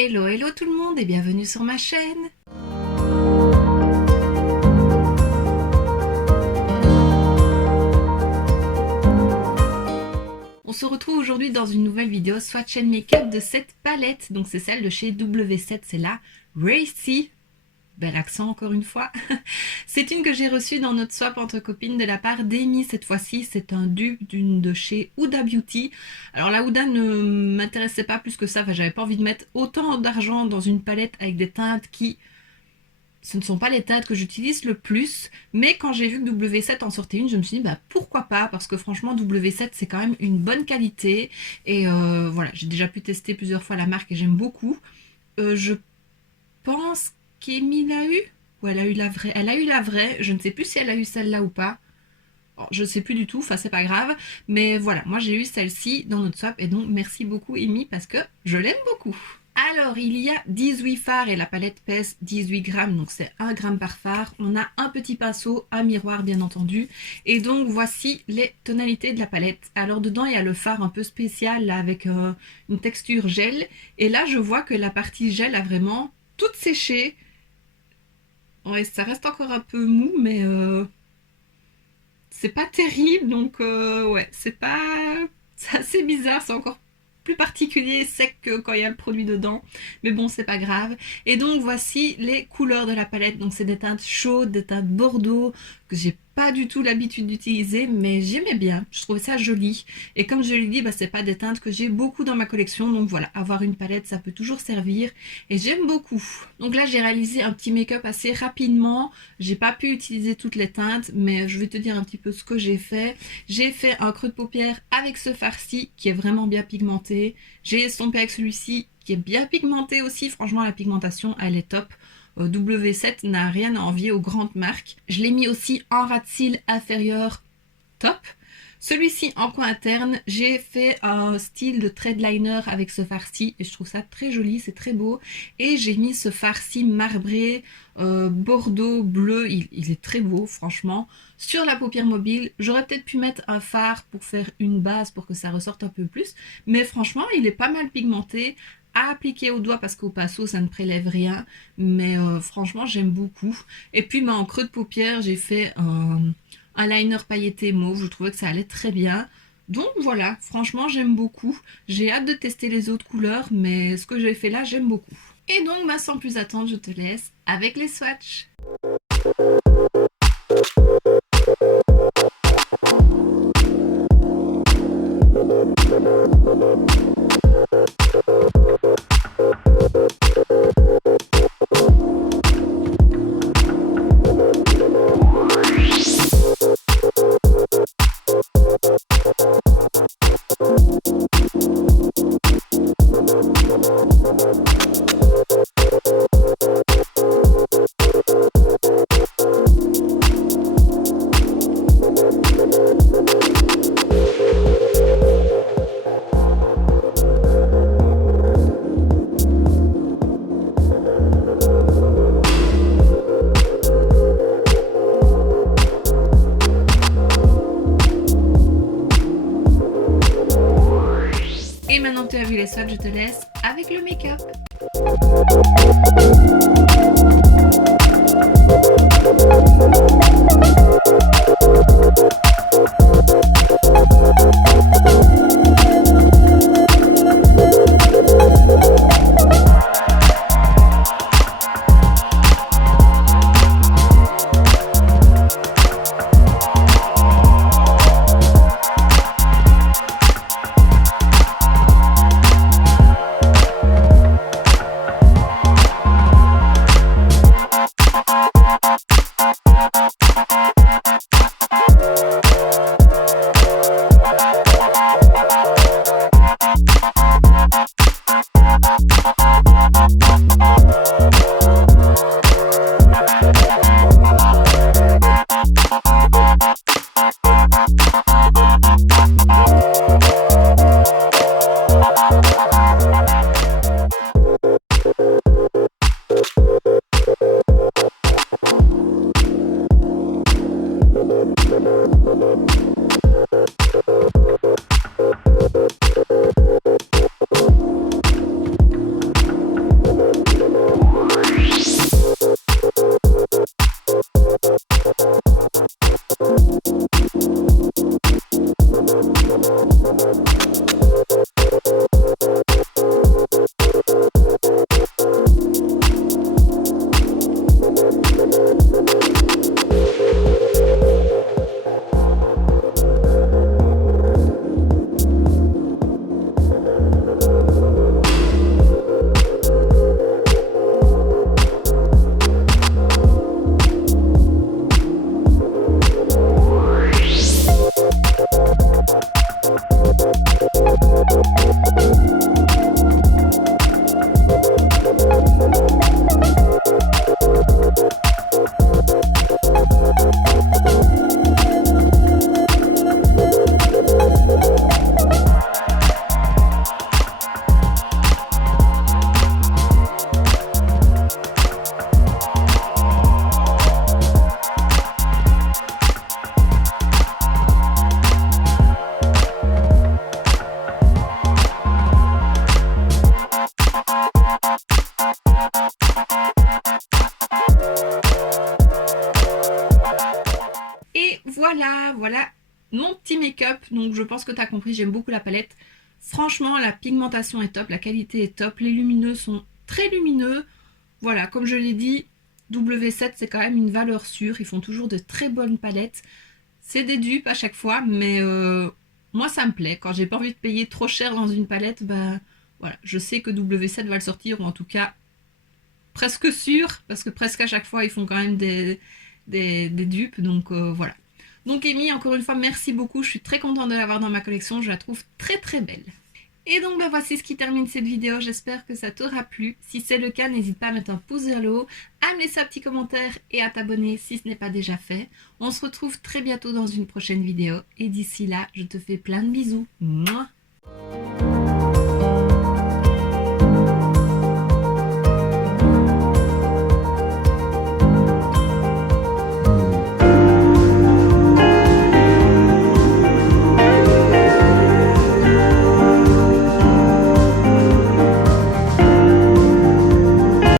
Hello, hello tout le monde et bienvenue sur ma chaîne. On se retrouve aujourd'hui dans une nouvelle vidéo swatch and make-up de cette palette. Donc c'est celle de chez W7, c'est la Racy. Bel accent encore une fois. C'est une que j'ai reçue dans notre swap entre copines de la part d'Amy. Cette fois-ci, c'est un dupe d'une de chez Huda Beauty. Alors la Huda ne m'intéressait pas plus que ça. Enfin, j'avais pas envie de mettre autant d'argent dans une palette avec des teintes qui... Ce ne sont pas les teintes que j'utilise le plus. Mais quand j'ai vu que W7 en sortait une, je me suis dit bah pourquoi pas. Parce que franchement, W7 c'est quand même une bonne qualité. Et voilà, j'ai déjà pu tester plusieurs fois la marque et j'aime beaucoup. Je pense qu'Amy l'a eu, ou elle a eu la vraie. Elle a eu la vraie, je ne sais plus si elle a eu celle-là ou pas. Bon, je sais plus du tout, enfin c'est pas grave. Mais voilà, moi j'ai eu celle-ci dans notre swap et donc merci beaucoup Amy parce que je l'aime beaucoup. Alors il y a 18 fards et la palette pèse 18 grammes, donc c'est 1 gramme par fard. On a un petit pinceau, un miroir bien entendu. Et donc voici les tonalités de la palette. Alors dedans il y a le fard un peu spécial là, avec une texture gel. Et là je vois que la partie gel a vraiment toute séché. Ouais, ça reste encore un peu mou, mais c'est pas terrible, donc ouais, c'est pas... C'est assez bizarre, c'est encore plus particulier, sec que quand il y a le produit dedans, mais bon, c'est pas grave. Et donc voici les couleurs de la palette, donc c'est des teintes chaudes, des teintes bordeaux, que j'ai pas du tout l'habitude d'utiliser, mais j'aimais bien, je trouvais ça joli. Et comme je l'ai dit, bah, c'est pas des teintes que j'ai beaucoup dans ma collection, donc voilà, avoir une palette, ça peut toujours servir, et j'aime beaucoup. Donc là, j'ai réalisé un petit make-up assez rapidement, j'ai pas pu utiliser toutes les teintes, mais je vais te dire un petit peu ce que j'ai fait. J'ai fait un creux de paupière avec ce fard-ci, qui est vraiment bien pigmenté. J'ai estompé avec celui-ci, qui est bien pigmenté aussi, franchement, la pigmentation, elle est top. W7 n'a rien à envier aux grandes marques. Je l'ai mis aussi en ras de cils inférieur, top. Celui-ci en coin interne, j'ai fait un style de threadliner avec ce fard-ci et je trouve ça très joli, c'est très beau. Et j'ai mis ce fard-ci marbré, bordeaux, bleu, il est très beau franchement. Sur la paupière mobile, j'aurais peut-être pu mettre un fard pour faire une base pour que ça ressorte un peu plus. Mais franchement, il est pas mal pigmenté. À appliquer au doigt parce qu'au pinceau ça ne prélève rien, mais franchement j'aime beaucoup. Et puis en creux de paupière j'ai fait un liner pailleté mauve, je trouvais que ça allait très bien. Donc voilà, franchement j'aime beaucoup. J'ai hâte de tester les autres couleurs, mais ce que j'ai fait là j'aime beaucoup. Et donc bah, sans plus attendre, je te laisse avec les swatchs. Et maintenant que tu as vu les swatchs, je te laisse avec le make-up. voilà mon petit make-up. Donc je pense que tu as compris, j'aime beaucoup la palette. Franchement, la pigmentation est top, la qualité est top, les lumineux sont très lumineux. Voilà, comme je l'ai dit, W7 c'est quand même une valeur sûre, ils font toujours de très bonnes palettes. C'est des dupes à chaque fois, mais moi ça me plaît. Quand j'ai pas envie de payer trop cher dans une palette, bah voilà, je sais que W7 va le sortir, ou en tout cas presque sûr, parce que presque à chaque fois ils font quand même des dupes, donc voilà. Donc Amy, encore une fois, merci beaucoup, je suis très contente de l'avoir dans ma collection, je la trouve très très belle. Et donc bah voici ce qui termine cette vidéo, j'espère que ça t'aura plu. Si c'est le cas, n'hésite pas à mettre un pouce vers le haut, à me laisser un petit commentaire et à t'abonner si ce n'est pas déjà fait. On se retrouve très bientôt dans une prochaine vidéo et d'ici là, je te fais plein de bisous. Mouah.